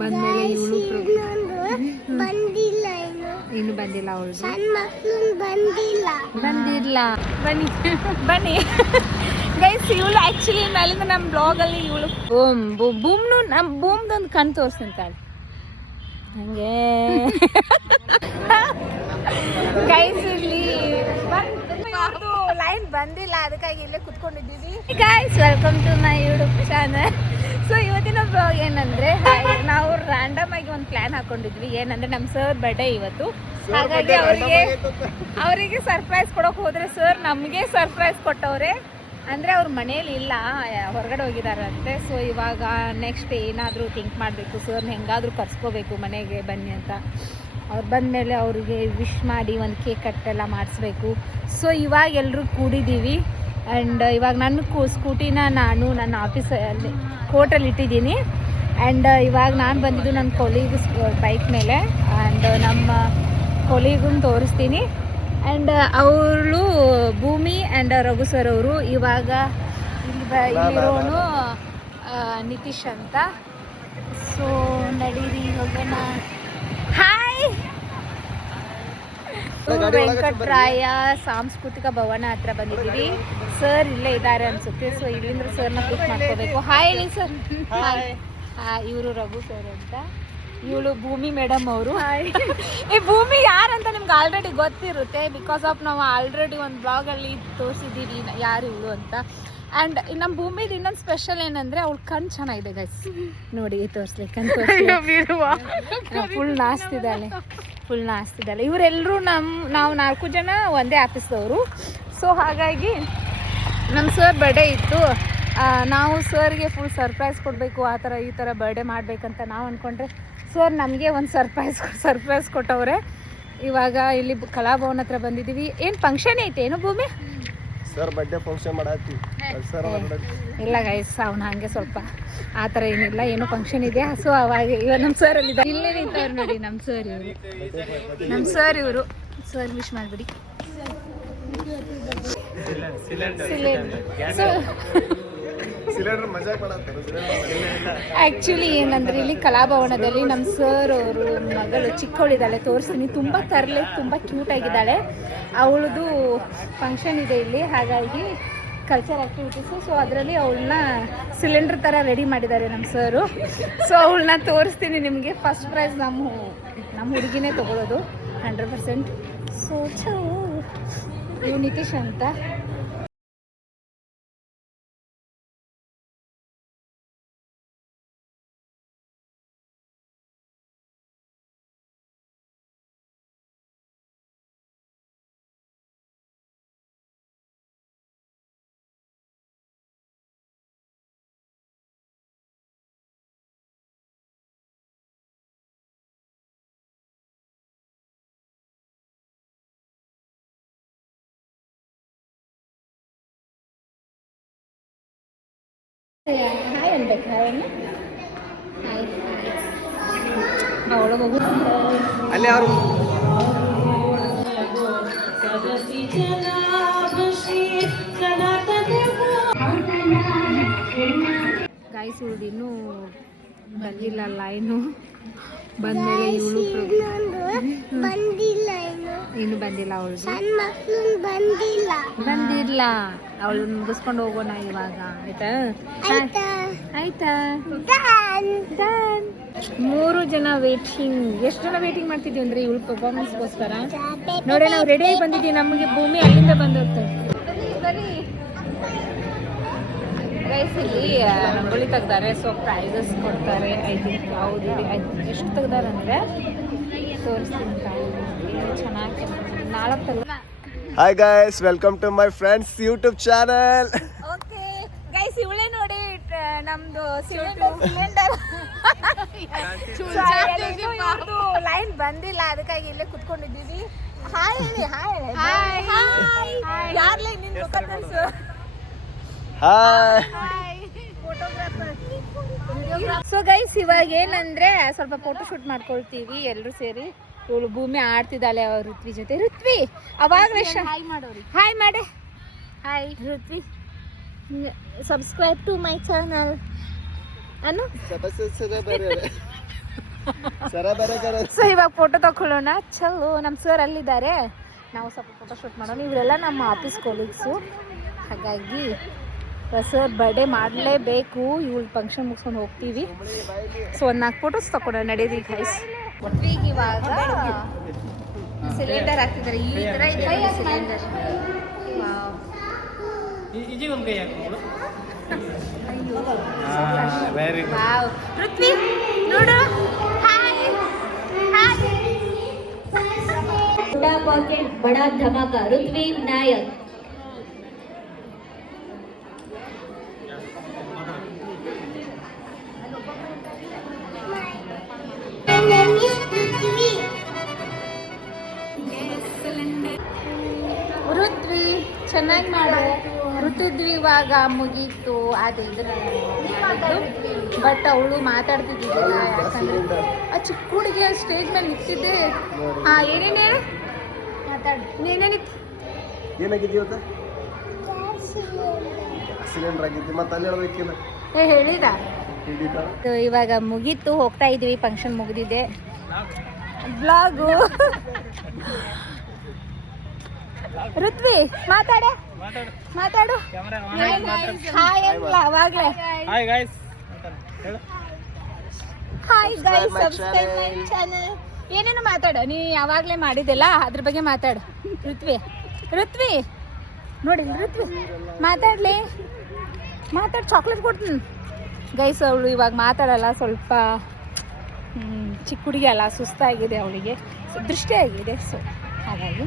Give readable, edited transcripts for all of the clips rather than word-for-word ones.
ಬಂದ್ಮೇಲೆ ಇವಳು ಇನ್ನು ಬಂದಿಲ್ಲ ಅವಳು ಬಂದಿಲ್ಲ ಬನ್ನಿ ಬನ್ನಿ ಗೈಸ್. ಇವಳು ಆಕ್ಚುಲಿ ಮೇಲಿಂದ ನಮ್ಮ ಬ್ಲಾಗಲ್ಲಿ ಇವಳು ಬೂಮ್ನು ನಮ್ಮ ಬೂಮ್ದೊಂದು ಕಣ್ ತೋರಿಸ್ತಾಳೆ ಹಂಗೆ ಗೈಸ್. ಇಲ್ಲಿ ಲೈನ್ ಬಂದಿಲ್ಲ, ಅದಕ್ಕಾಗಿ ಇಲ್ಲೇ ಕುತ್ಕೊಂಡಿದ್ದೀವಿ. Guys welcome to my YouTube channel. So ಇವತ್ತಿನ ಬ್ಲಾಗ್ ಏನಂದ್ರೆ, ನಾವು ರ್ಯಾಂಡಮ್ ಆಗಿ ಒಂದು ಪ್ಲಾನ್ ಹಾಕೊಂಡಿದ್ವಿ. ಏನಂದ್ರೆ ನಮ್ಮ ಸರ್ ಬರ್ಡೇ ಇವತ್ತು, ಹಾಗಾಗಿ ಅವರಿಗೆ ಸರ್ಪ್ರೈಸ್ ಕೊಡೋಕೆ ಹೋದ್ರೆ ಸರ್ ನಮಗೆ ಸರ್ಪ್ರೈಸ್ ಕೊಟ್ಟವ್ರೆ. ಅಂದರೆ ಅವ್ರ ಮನೇಲಿ ಇಲ್ಲ, ಹೊರಗಡೆ ಹೋಗಿದಾರಂತೆ. ಸೊ ಇವಾಗ ನೆಕ್ಸ್ಟ್ ಏನಾದರೂ ಥಿಂಕ್ ಮಾಡಬೇಕು, ಸರ್ನ ಹೆಂಗಾದರೂ ಕರ್ಸ್ಕೋಬೇಕು ಮನೆಗೆ ಬನ್ನಿ ಅಂತ. ಅವ್ರು ಬಂದಮೇಲೆ ಅವರಿಗೆ ವಿಶ್ ಮಾಡಿ ಒಂದು ಕೇಕ್ ಕಟ್ಟೆಲ್ಲ ಮಾಡಿಸ್ಬೇಕು. ಸೊ ಇವಾಗ ಎಲ್ಲರೂ ಕೂಡಿದ್ದೀವಿ. ಆ್ಯಂಡ್ ಇವಾಗ ನನ್ನ ಸ್ಕೂಟಿನ ನಾನು ನನ್ನ ಆಫೀಸಲ್ಲಿ ಕೋರ್ಟಲ್ಲಿ ಇಟ್ಟಿದ್ದೀನಿ. ಆ್ಯಂಡ್ ಇವಾಗ ನಾನು ಬಂದಿದ್ದು ನನ್ನ ಕೊಲೀಗ್ ಬೈಕ್ ಮೇಲೆ. ಆ್ಯಂಡ್ ನಮ್ಮ ಕೊಲೀಗನ್ನು ತೋರಿಸ್ತೀನಿ. ಆ್ಯಂಡ್ ಅವಳು ಭೂಮಿ ಆ್ಯಂಡ್ ರಘು ಸರ್ ಅವರು ಇವಾಗ ಇಲ್ಲಿರೋನು ನಿತೀಶ್ ಅಂತ. ಸೊ ನಡೀರಿ ಹೋಗೋಣ. ಹಾಯ್, ವೆಂಕಟರಾಯ ಸಾಂಸ್ಕೃತಿಕ ಭವನ ಹತ್ರ ಬಂದಿದ್ದೀವಿ. ಸರ್ ಇಲ್ಲೇ ಇದ್ದಾರೆ ಅನ್ಸುತ್ತೆ. ಸೊ ಇಲ್ಲಿಂದ ಸರ್ನ ಪಿಕ್ ಮಾಡ್ಕೋಬೇಕು. ಹಾಯ್ ಹೇಳಿ ಸರ್. ಹಾಯ್. ಇವರು ರಘು ಸರ್ ಅಂತ, ಇವಳು ಭೂಮಿ ಮೇಡಮ್ ಅವರು. ಈ ಭೂಮಿ ಯಾರಂತ ನಿಮ್ಗೆ ಆಲ್ರೆಡಿ ಗೊತ್ತಿರುತ್ತೆ, ಬಿಕಾಸ್ ಆಫ್ ನಾವು ಆಲ್ರೆಡಿ ಒಂದು ಬ್ಲಾಗಲ್ಲಿ ತೋರಿಸಿದ್ದೀವಿ ಯಾರು ಇವಳು ಅಂತ. ಆ್ಯಂಡ್ ನಮ್ಮ ಭೂಮಿದು ಇನ್ನೊಂದು ಸ್ಪೆಷಲ್ ಏನಂದರೆ ಅವಳು ಕಣ್ಣು ಚೆನ್ನಾಗಿದೆ ಗೈಸ್. ನೋಡಿ ತೋರಿಸ್ಲಿ, ಕಣ್ಣು ಫುಲ್ ನಾಸ್ತಿದ್ದಾಳೆ. ಇವರೆಲ್ಲರೂ ನಾವು 4 ಜನ ಒಂದೇ ಆಫೀಸ್ದವರು. ಸೊ ಹಾಗಾಗಿ ನಮ್ಮ ಸರ್ ಬರ್ಡೇ ಇತ್ತು. ನಾವು ಸರ್ಗೆ ಫುಲ್ ಸರ್ಪ್ರೈಸ್ ಕೊಡಬೇಕು, ಆ ಥರ ಈ ಥರ ಬರ್ಡೇ ಮಾಡಬೇಕಂತ ನಾವು ಅಂದ್ಕೊಂಡ್ರೆ ಸರ್ ನಮಗೆ ಒಂದು ಸರ್ಪ್ರೈಸ್ ಕೊಟ್ಟವ್ರೆ. ಇವಾಗ ಇಲ್ಲಿ ಕಲಾಭವನ ಹತ್ರ ಬಂದಿದ್ದೀವಿ. ಏನು ಫಂಕ್ಷನ್ ಐತೆ ಏನು ಭೂಮಿ? ಸರ್ ಬರ್ಡೇ ಫಂಕ್ಷನ್ ಮಾಡತ್ತಿ. ಇಲ್ಲ ಗೈಸ್, ಅವ್ನು ಹಾಗೆ ಸ್ವಲ್ಪ ಆ ಥರ ಏನಿಲ್ಲ, ಏನೋ ಫಂಕ್ಷನ್ ಇದೆ. ಸೊ ಅವಾಗ ಇವಾಗ ನಮ್ಮ ಸರ್ ಅಲ್ಲಿ ಇಲ್ಲೇ ನಿಂತವ್ರು ನೋಡಿ. ನಮ್ಮ ಸರ್ ಇವರು ಸರ್ ವಿಶ್ ಮಾಡಿಬಿಡಿ. ಆ್ಯಕ್ಚುಲಿ ಏನಂದ್ರೆ ಇಲ್ಲಿ ಕಲಾಭವನದಲ್ಲಿ ನಮ್ಮ ಸರ್ ಅವರು ಮಗಳು ಚಿಕ್ಕವಳಿದ್ದಾಳೆ, ತೋರಿಸ್ತೀನಿ. ತುಂಬ ತುಂಬ ಕ್ಯೂಟ್ ಆಗಿದ್ದಾಳೆ. ಅವಳದು ಫಂಕ್ಷನ್ ಇದೆ ಇಲ್ಲಿ, ಹಾಗಾಗಿ ಕಲ್ಚರ್ ಆ್ಯಕ್ಟಿವಿಟೀಸು. ಸೊ ಅದರಲ್ಲಿ ಅವಳನ್ನ ಸಿಲಿಂಡರ್ ಥರ ರೆಡಿ ಮಾಡಿದ್ದಾರೆ ನಮ್ಮ ಸರು. ಸೊ ಅವಳನ್ನ ತೋರಿಸ್ತೀನಿ ನಿಮಗೆ. ಫಸ್ಟ್ ಪ್ರೈಸ್ ನಮ್ಮ ಹುಡುಗಿನೇ ತೊಗೊಳೋದು 100%. ಸೊ ಇವು ನಿತೀಶ್ ಅಂತ. ಹಾಯ್ ಅನ್ಬೇಕು. ಹಾಯ್ ಒಳಗೆ ಹೋಗು. ಅಲ್ಲಿ ಯಾರು ಗಾಯ್ಸ್ ಇವಳು ಇನ್ನೂ ಬಂದಿಲ್ಲ. ಲೈನು ಬಂದಮೇಲೆ ಇವಳು ಇನ್ನು ಬಂದಿಲ್ಲ. ಅವಳು ಬಂದಿಲ್ಲ. ಅವಳು ಮುಗಿಸ್ಕೊಂಡು ಹೋಗೋಣ ಇವಾಗ. ಆಯ್ತಾ 3 ಜನ ವೇಟಿಂಗ್. ಎಷ್ಟು ಜನ ವೇಟಿಂಗ್ ಮಾಡ್ತಿದ್ದೀವಿ ಅಂದರೆ ಇವಳು ಪರ್ಫಾರ್ಮೆನ್ಸ್ಗೋಸ್ಕರ. ನೋಡಿ ನಾವು ರೆಡಿ ಆಗಿ ಬಂದಿದ್ದೀವಿ. ನಮಗೆ ಭೂಮಿ ಅಲ್ಲಿಂದ ಬಂದಿರ್ತಾರೆ. ಸರಿ ಗೈಸ್, ಇಲ್ಲಿ ರಂಗೋಲಿ ತೆಗ್ದಾರೆ. ಸೊ ಪ್ರೈಸಸ್ ಕೊಡ್ತಾರೆ. ಐ ಥಿಂಕ್ ಹೌದು. ಎಷ್ಟು ತೆಗ್ದಾರೆ ಅಂದರೆ ತೋರಿಸ್ತೀನಿ. ಚೆನ್ನಾಗಿ 4 ತೆಗ್ದ. Hi guys, welcome to my friends YouTube channel. Okay guys, ಇವಳೇ ನೋಡಿ ನಮ್ದು ಸಿಲಿಂಡರ್ ಲೈನ್ ಬಂದಿಲ್ಲ, ಅದಕ್ಕಾಗಿ ಇಲ್ಲೇ ಕುತ್ಕೊಂಡಿದ್ದೀವಿ. ಹಾಯ್ ಹೇಳಿ. ಯಾರ್ಲೇ ನಿನ್ನ ಮುಖ ತೋರಿಸು. ಸೊ ಗೈಸ್, ಇವಾಗ ಏನಂದ್ರೆ ಸ್ವಲ್ಪ ಫೋಟೋ ಶೂಟ್ ಮಾಡ್ಕೊಳ್ತೀವಿ ಎಲ್ಲರೂ ಸೇರಿ. ಇವಳು ಭೂಮಿ ಆಡ್ತಿದ್ದಾಳೆ ಅವ್ರ ಋತ್ವಿ ಜೊತೆ. ಋತ್ವಿ ಅವಾಗಲೇ ಹಾಯ್ ಮಾಡೆ. Hi Ruthvi, subscribe to my channel ಅನ್ನು. ಸರ ಬೇರೆ ಕರೆ ಸೊ ಇವಾಗ ಫೋಟೋ ತಗೊಳ್ಳೋಣ. ಚಲೋ ನಮ್ಮ ಸರ್ ಅಲ್ಲಿದ್ದಾರೆ, ನಾವು ಸ್ವಲ್ಪ ಫೋಟೋ ಶೂಟ್ ಮಾಡೋಣ. ಇವರೆಲ್ಲ ನಮ್ಮ ಆಫೀಸ್ ಕೊಲೀಗ್ಸು, ಹಾಗಾಗಿ ಸರ್ ಬರ್ಡೇ ಮಾಡಲೇಬೇಕು. ಇವಳು ಫಂಕ್ಷನ್ ಮುಗಿಸ್ಕೊಂಡು ಹೋಗ್ತೀವಿ. ಸೊ ಒಂದು 4 ಫೋಟೋಸ್ ತಗೊಳ್ಳೋಣ, ನಡೀರಿ ಗೈಸ್. ಈಗ ಇವಾಗ ಸಿಲಿಂಡರ್ ಹಾಕ್ತಿದ್ದಾರೆ, ಈ ಥರ ಇದೆ ಸಿಲಿಂಡರ್. ವಾವ್, ಪೃಥ್ವಿ ನೋಡು, ಹಾಯ್ ಹಾಯ್. छोटा पॉकेट बड़ा धमाका ऋत्वी नायक ಋತ್ವಿ ಚೆನ್ನಾಗಿ ಮಾಡು. ಋತುದ್ವಿ ಇವಾಗ ಮುಗೀತು ಅದು ಬಟ್ ಅವಳು ಮಾತಾಡ್ತಿದ್ದಿಲ್ಲ, ಯಾಕಂದ್ರೆ ಆ ಚಿಕ್ಕ ಹುಡುಗಿ ಸ್ಟೇಜ್ ಮೇಲೆ ನಿಂತಿದ್ದೆ. ಹಾ ಏನೇನು ಹೇಳು, ಮಾತಾಡು ಏನೇನಿತ್ತು. ಏನಾಗಿದ್ದೀವಿ ಅಂತ ಸಿಲಿಂಡರ್ ಆಗಿದ್ದಿ ಮತ್ತೆ ಅಲ್ಲಿ ಹೇಳ್ಬೇಕಿಲ್ಲ ಹೇಳಿದ. ಇವಾಗ ಮುಗೀತು, ಹೋಗ್ತಾ ಇದೀವಿ. ಫಂಕ್ಷನ್ ಮುಗಿದಿದೆ. ಬ್ಲಾಗು ಋತ್ವಿ ಮಾತಾಡು ಹಾಯ್ ಅನ್ಲ ಅವಾಗ್ಲೇ. Hi guys subscribe my channel. ಏನೇನು ಮಾತಾಡು, ನೀ ಯಾವಾಗ್ಲೇ ಮಾಡಿದೆಲ್ಲ ಅದ್ರ ಬಗ್ಗೆ ಮಾತಾಡು. ಋತ್ವಿ ನೋಡಿ, ಋತ್ವಿ ಮಾತಾಡ್ಲಿ, ಚಾಕ್ಲೇಟ್ ಕೊಡ್ತೀನಿ. ಗೈಸ್ ಅವಳು ಇವಾಗ ಮಾತಾಡಲ್ಲ, ಸ್ವಲ್ಪ ಚಿಕ್ಕ ಹುಡುಗಿ ಅಲ್ಲ, ಸುಸ್ತಾಗಿದೆ ಅವಳಿಗೆ, ದೃಷ್ಟಿ ಆಗಿದೆ. ಸೊ ಹಾಗಾಗಿ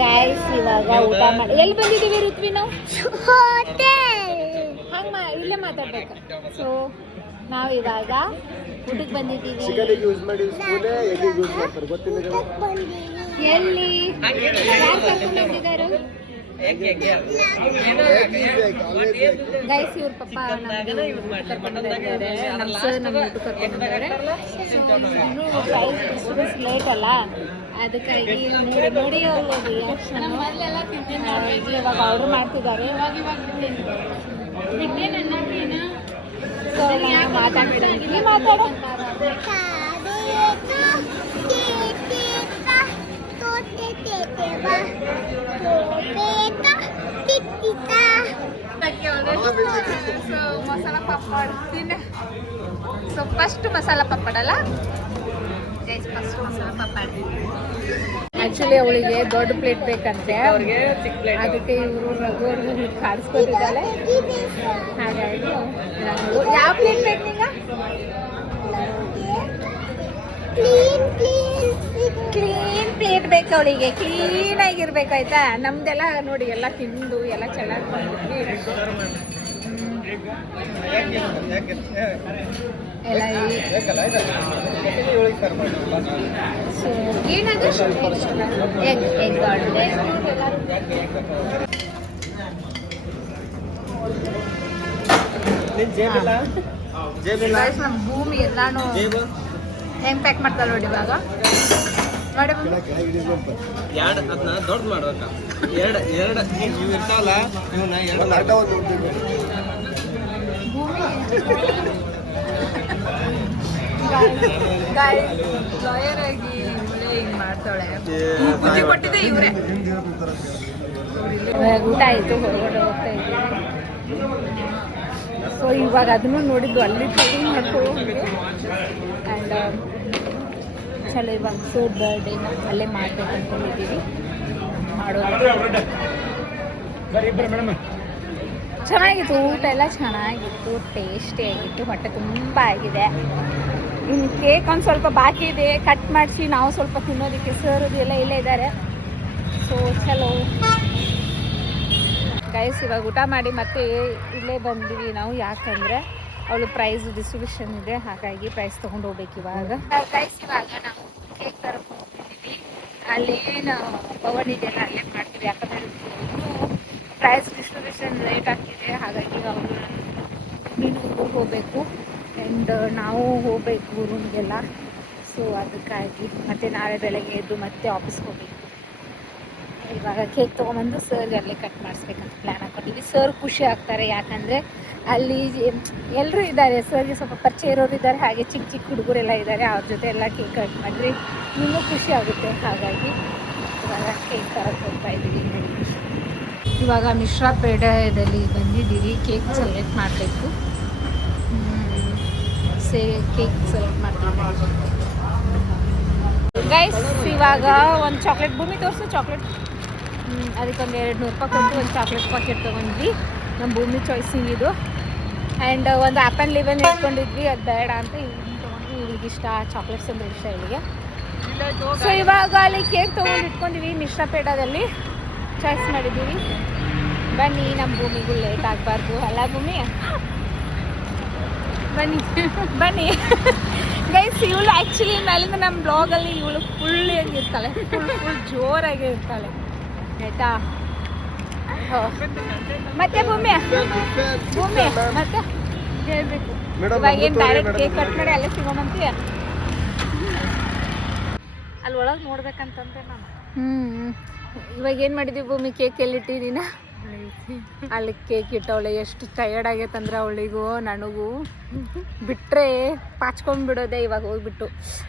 ಗೈಸ್ ಇವಾಗ ಊಟ ಮಾಡಿ ಎಲ್ಲಿ ಬಂದಿದ್ದೀವಿ ಋತ್ವಿ ನಾವು? ಹಂಗೆ ಇಲ್ಲೇ ಮಾತಾಡ್ಬೇಕು. ಸೊ ನಾವು ಇವಾಗ ಊಟಕ್ಕೆ ಬಂದಿದ್ದೀವಿ. ಯೂಸ್ ಮಾಡಿ ಸ್ಪೂನೇ ಎಲ್ಲಿ ಯೂಸ್ ಮಾಡ್ತಾರೆ ಗೊತ್ತಿಲ್ಲ. ಎಲ್ಲಿ ಯಾರು ಕರ್ಕೊಂಡು ಬಂದಿದ್ದಾರೆ ಗೈಸ್? ಇವ್ರ ಪಪ್ಪ ನಮಗೆ ಕರ್ಕೊಂಡಿದ್ದಾರೆ, ನಮ್ಮ ಸರ್ ನಮ್ಮ ಊಟ ಕರ್ಕೊಂಡಿದ್ದಾರೆ. ಪ್ರೈಸ್ ಲೇಟ್ ಅಲ್ಲ, ಅದಕ್ಕಾಗಿ ನೋಡಿ ರಿಯಾಕ್ಷನ್. ಇವಾಗ ಆರ್ಡರ್ ಮಾಡ್ತಿದ್ದಾರೆ. ಸೊ ಮಾತಾಡ್ಬಿಡೋಣ, ಮಾತಾಡೋ. ಸೊ ಮಸಾಲ ಪಾಪಡ್ ತಿಂದೆ. ಸೊ ಫಸ್ಟ್ ಮಸಾಲ ಪಾಪಡ್ ಅಲ್ಲ guys, first masala papad. Actually ಅವಳಿಗೆ ದೊಡ್ಡ ಪ್ಲೇಟ್ ಬೇಕಂತೆ, ಅದಕ್ಕೆ ಇವರು ರಘು ಕಾಡಿಸ್ಕೊತಿದ್ದಾಳೆ. ಹಾಗಾಗಿ ಯಾವ ಪ್ಲೇಟ್ ಬೇಕು ನಿಂಗೆ? ಕ್ಲೀನ್ ಪ್ಲೇಟ್ ಬೇಕು ಅವಳಿಗೆ, ಕ್ಲೀನ್ ಆಗಿರ್ಬೇಕು ಆಯ್ತಾ. ನಮ್ದೆಲ್ಲ ನೋಡಿ ಎಲ್ಲ ತಿಂದು ಎಲ್ಲ ಚೆನ್ನಾಗಿ ಬಂದ್ಬಿಟ್ವಿ ಎಲ್ಲ. ಸೊ ಏನದು ಎಗ್ ನಮ್ಮ ಭೂಮಿ ಎಲ್ಲಾನು ಹೆಂಗ್ ಪ್ಯಾಕ್ ಮಾಡ್ತಾರೆ ನೋಡಿ ಇವಾಗ. ಅದನ್ನ ದೊಡ್ಡ ಮಾಡ್ಬೇಕ. ಎರಡು ನೀವು ಇರ್ತಾವಲ್ಲ, ಲಾಯರ್ ಆಗಿ ಇವರೇ ಹಿಂಗ್ ಮಾಡ್ತಾಳೆ. ಬುದ್ಧಿ ಕೊಟ್ಟಿದ್ದೆ ಇವರೇ. ಊಟ ಆಯ್ತು, ಹೊರಗಡೆ ಹೋಗ್ತಾ ಇದ್ದೀವಿ. ಸೊ ಇವಾಗ ಅದನ್ನು ನೋಡಿದ್ದು ಅಲ್ಲಿ ಟ್ರೈನಿಂಗ್ ಮಾಡ್ಕೊಂಡು ಆ್ಯಂಡ್ ಚಲೋ ಇವಾಗ ಸರ್ ಬರ್ಡೇನ ಅಲ್ಲೇ ಮಾಡ್ಬೇಕು ಅಂದ್ಕೊಂಡಿದ್ದೀವಿ. ಮಾಡೋದು ಚೆನ್ನಾಗಿತ್ತು, ಊಟ ಎಲ್ಲ ಚೆನ್ನಾಗಿತ್ತು, ಟೇಸ್ಟಿ ಆಗಿತ್ತು, ಹೊಟ್ಟೆ ತುಂಬ ಆಗಿದೆ. ಇನ್ನು ಕೇಕ್ ಒಂದು ಸ್ವಲ್ಪ ಬಾಕಿ ಇದೆ, ಕಟ್ ಮಾಡಿಸಿ ನಾವು ಸ್ವಲ್ಪ ತಿನ್ನೋದಕ್ಕೆ. ಸರ್ ಎಲ್ಲ ಇಲ್ಲೇ ಇದ್ದಾರೆ. ಸೊ ಚಲೋ ಗೈಸ್, ಇವಾಗ ಊಟ ಮಾಡಿ ಮತ್ತೆ ಇಲ್ಲೇ ಬಂದಿವಿ ನಾವು, ಯಾಕಂದರೆ ಅವಳು ಪ್ರೈಸ್ ಡಿಸ್ಟ್ರಿಬ್ಯೂಷನ್ ಇದೆ, ಹಾಗಾಗಿ ಪ್ರೈಸ್ ತೊಗೊಂಡು ಹೋಗ್ಬೇಕು ಇವಾಗ. ಗೈಸ್ ಇವಾಗ ನಾವು ಕೇಕ್ ತರಕ್ಕೆ ಹೋಗ್ತಿದ್ದೀವಿ. ಅಲ್ಲೇನು ಭವನ್ ಇದೆಯಲ್ಲ ಅಲ್ಲೇ ಮಾಡ್ತೀವಿ, ಯಾಕಂದರೆ ಪ್ರೈಸ್ ಡಿಸ್ಟ್ರಿಬ್ಯೂಷನ್ ಲೇಟ್ ಆಗ್ತಿದೆ, ಹಾಗಾಗಿ ಅವರು ಮೀನು ಹೋಗಬೇಕು ಆ್ಯಂಡ್ ನಾವು ಹೋಗಬೇಕು ರೂಮ್ಗೆಲ್ಲ. ಸೊ ಅದಕ್ಕಾಗಿ ಮತ್ತೆ ನಾಳೆ ಬೆಳಗ್ಗೆ ಎದ್ದು ಮತ್ತೆ ಆಫೀಸ್ಗೆ ಹೋಗಬೇಕು. ಇವಾಗ ಕೇಕ್ ತೊಗೊಂಬಂದು ಸರ್ಗೆ ಅಲ್ಲೇ ಕಟ್ ಮಾಡಿಸ್ಬೇಕಂತ ಪ್ಲ್ಯಾನ್ ಹಾಕೊಂಡಿದ್ವಿ. ಸರ್ ಖುಷಿ ಆಗ್ತಾರೆ, ಯಾಕಂದರೆ ಅಲ್ಲಿ ಎಲ್ಲರೂ ಇದ್ದಾರೆ, ಸರ್ಗೆ ಸ್ವಲ್ಪ ಪರಿಚಯ ಇರೋರು ಇದ್ದಾರೆ, ಹಾಗೆ ಚಿಕ್ಕ ಚಿಕ್ಕ ಹುಡುಗರೆಲ್ಲ ಇದ್ದಾರೆ, ಅವ್ರ ಜೊತೆ ಎಲ್ಲ ಕೇಕ್ ಕಟ್ ಮಾಡಿದ್ರೆ ಇನ್ನೂ ಖುಷಿ ಆಗುತ್ತೆ. ಹಾಗಾಗಿ ಇವಾಗ ಕೇಕ್ ತರಕ್ಕೆ ಹೋಗ್ತಾ ಇದ್ದೀವಿ. ಇವಾಗ ಮಿಶ್ರಾ ಪೇಡದಲ್ಲಿ ಬಂದಿದ್ದೀವಿ. ಕೇಕ್ ಸೆಲೆಕ್ಟ್ ಮಾಡಬೇಕು. ಕೇಕ್ ಸೆಲೆಕ್ಟ್ ಮಾಡ್ತೀವಿ ಗೈಸ್. ಇವಾಗ ಒಂದು ಚಾಕ್ಲೇಟ್ ಭೂಮಿ ತೋರಿಸು. ಚಾಕ್ಲೇಟ್ ಅದಕ್ಕೊಂದು 200 ರೂಪಾಯಿ ಕೊಟ್ಟು ಒಂದು ಚಾಕ್ಲೇಟ್ ಪಾಕೆಟ್ ತೊಗೊಂಡ್ವಿ. ನಮ್ಮ ಭೂಮಿ ಚಾಯ್ಸಿಂಗ್ ಇದು. ಆ್ಯಂಡ್ ಒಂದು ಆ್ಯಪಲ್ ಲಿವನ್ ಇಟ್ಕೊಂಡಿದ್ವಿ, ಅದು ಬೇಡ ಅಂತ ಇದನ್ನು ತೊಗೊಂಡ್ವಿ. ಇವಳಿಗೆ ಇಷ್ಟ, ಚಾಕ್ಲೇಟ್ಸ್ ಅಂದರೆ ಇಷ್ಟ ಇವಳಿಗೆ. ಸೊ ಇವಾಗ ಅಲ್ಲಿ ಕೇಕ್ ತೊಗೊಂಡು ಇಟ್ಕೊಂಡಿವಿ. ಮಿಶ್ರಾ ಪೇಡದಲ್ಲಿ ಚಾಯ್ಸ್ ಮಾಡಿದ್ದೀವಿ. ಬನ್ನಿ, ನಮ್ಮ ಭೂಮಿಗೂ ಲೇಟ್ ಆಗಬಾರ್ದು ಅಲ್ಲ ಭೂಮಿ? ಬನ್ನಿ ಬನ್ನಿ ಗೈಸ್. ಇವಳು ಆ್ಯಕ್ಚುಲಿ ಮೇಲಿಂದ ನಮ್ಮ ಬ್ಲಾಗಲ್ಲಿ ಇವಳು ಫುಲ್ ಇರ್ತಾಳೆ, ಫುಲ್ ಜೋರಾಗಿ ಇರ್ತಾಳೆ, ಆಯಿತಾ? ಮತ್ತೆ ಭೂಮಿ ಮತ್ತೆ ಹೇಳ್ಬೇಕು. ಇವಾಗ ಏನು ಡೈರೆಕ್ಟ್ ಕೇಕ್ ಕಟ್ ಮಾಡಿ ಅಲ್ಲೇ ಸಿಗೋಮಂತೀಯ? ಅಲ್ಲಿ ಒಳಗೆ ನೋಡ್ಬೇಕಂತಂದ್ರೆ ನಾನು. ಇವಾಗ ಏನು ಮಾಡಿದ್ವಿ ಭೂಮಿ? ಕೇಕ್ ಎಲ್ಲಿಟ್ಟಿದ್ದೀನ? ಅಲ್ಲಿ ಕೇಕ್ ಇಟ್ಟವಳೆ. ಎಷ್ಟು ಟಯರ್ಡ್ ಆಗೈತಂದ್ರೆ ಅವಳಿಗೂ ನನಗೂ ಬಿಟ್ಟರೆ ಪಾಚ್ಕೊಂಡ್ಬಿಡೋದೆ ಇವಾಗ ಹೋಗ್ಬಿಟ್ಟು.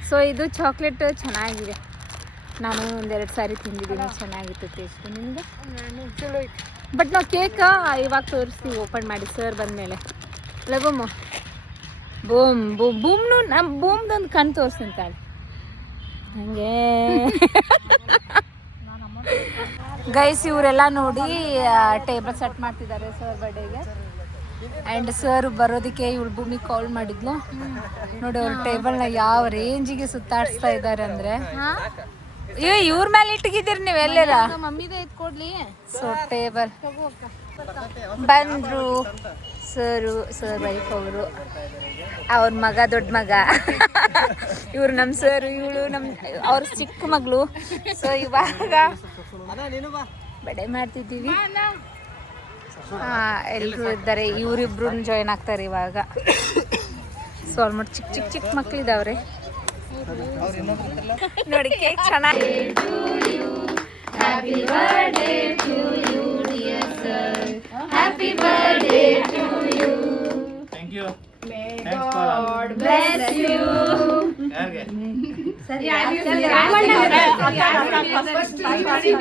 ಸೊ ಇದು ಚಾಕ್ಲೇಟ್ ಚೆನ್ನಾಗಿದೆ, ನಾನು 2 ಸಾರಿ ತಿಂದಿದ್ದೀನಿ, ಚೆನ್ನಾಗಿತ್ತು ಟೇಸ್ಟ್. ನಿಮಗೆ? ಚಲೋ ಇತ್ತು. ಬಟ್ ನಾವು ಕೇಕ ಇವಾಗ ತೋರಿಸ್ತೀವಿ ಓಪನ್ ಮಾಡಿ ಸರ್ ಬಂದಮೇಲೆ. ಅಲ್ಲ ಬೂಮು? ಬೂಮ್ನು ನಮ್ಮ ಬೂಮ್ದೊಂದು ಕಣ್ಣು ತೋರಿಸ್ತಾಳೆ ಹಂಗೆ. ಗೈಸ್ ಇವರೆಲ್ಲ ನೋಡಿ ಟೇಬಲ್ ಸೆಟ್ ಮಾಡ್ತಿದ್ದಾರೆ ಸರ್ ಬರ್ಡೇಗೆ. ಆ್ಯಂಡ್ ಸರ್ ಬರೋದಕ್ಕೆ ಇವಳು ಭೂಮಿ ಕಾಲ್ ಮಾಡಿದ್ಲು ನೋಡಿ. ಅವ್ರ ಟೇಬಲ್ನ ಯಾವ ರೇಂಜಿಗೆ ಸುತ್ತಾಡಿಸ್ತಾ ಇದ್ದಾರೆ ಅಂದರೆ, ಇವ್ರ ಮೇಲೆ ಇಟ್ಟಿದ್ದೀರಿ ನೀವು ಎಲ್ಲೆಲ್ಲ? ಮಮ್ಮಿದೇ ಇಟ್ಕೊಡ್ಲಿ. ಸೊ ಟೇಬಲ್ ಬಂದರು ಸರ್ ವೈಫ್ ಅವರು, ಅವ್ರ ಮಗ, ದೊಡ್ಡ ಮಗ ಇವ್ರು ನಮ್ಮ ಸರ್, ಇವಳು ಅವ್ರ ಚಿಕ್ಕ ಮಗಳು. ಸೊ ಇವಾಗ ಬಡೆ ಮಾಡ್ತಿದ್ದೀವಿ. ಎಲ್ಲರೂ ಇದ್ದಾರೆ, ಇವರಿಬ್ರು ಜಾಯ್ನ್ ಆಗ್ತಾರೆ ಇವಾಗ. ಸೊ ಆಲ್ಮೋಸ್ಟ್ ಚಿಕ್ಕ ಮಕ್ಕಳಿದ್ದಾವ್ರೆ ನೋಡಿ. ಕೇಕ್ ಚೆನ್ನಾಗಿ. Happy birthday to you dear sir, happy birthday to you. Thank you. May God bless you.